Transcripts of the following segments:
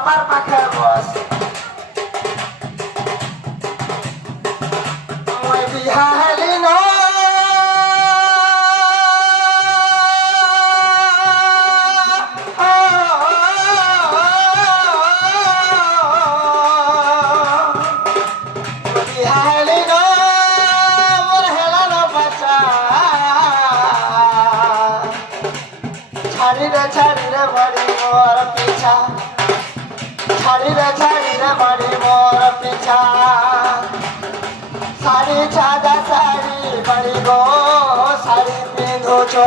আমার পাখে বস মই বিহালি ন छाड़ी रे बड़ी मोर पीछा छाड़ी रे बड़ी मोर पीछा साड़ी छाजा साड़ी बड़ी गो साड़ी पिंधो छो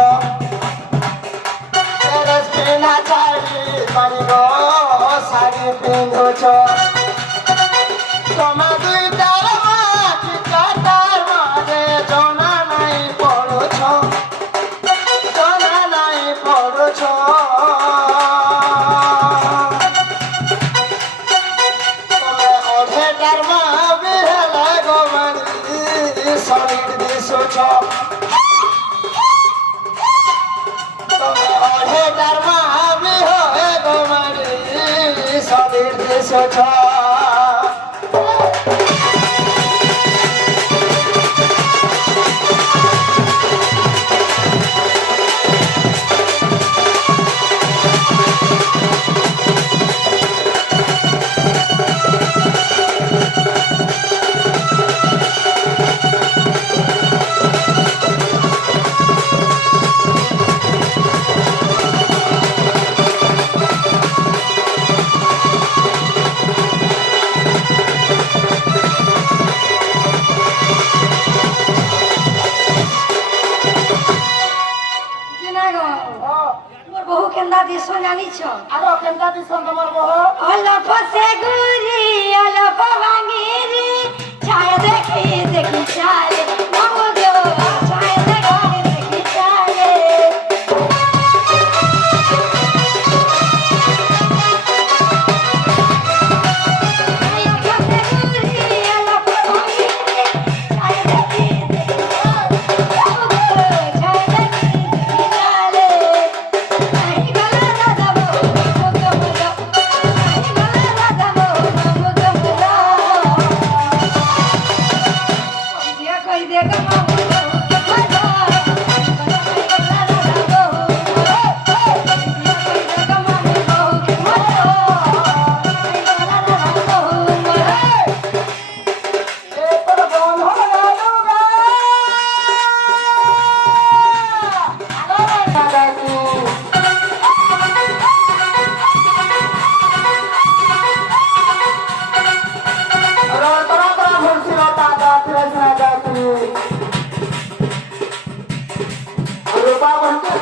तेरे बिना साड़ी बड़ी गो साड़ी पिंधो छो तुम्हें दुई तार माटी चाटार मारे जोना नहीं पड़ो छो जोना नहीं पड़ो छो আরো কেন্দা দিছন তোমার বহ অলপ সেগুরি অলপ ভাঙিরি ছায় দেখি দেখি চালে নমো গো ছায় দেখি দেখি চালে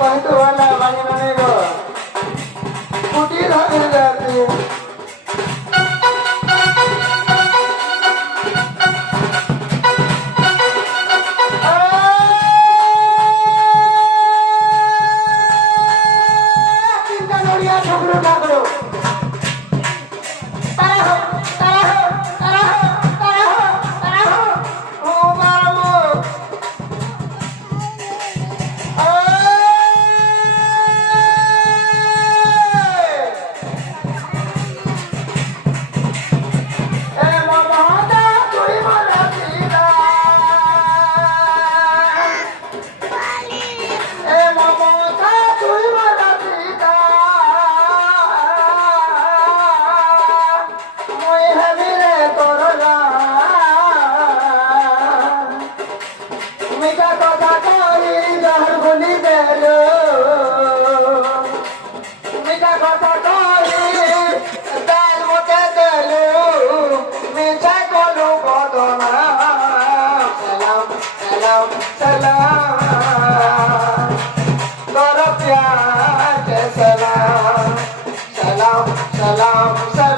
कहते वाला बानी माने गो कुटी धरे जाती चिंता नोड़िया छोकरो ना करो सलाम सलाम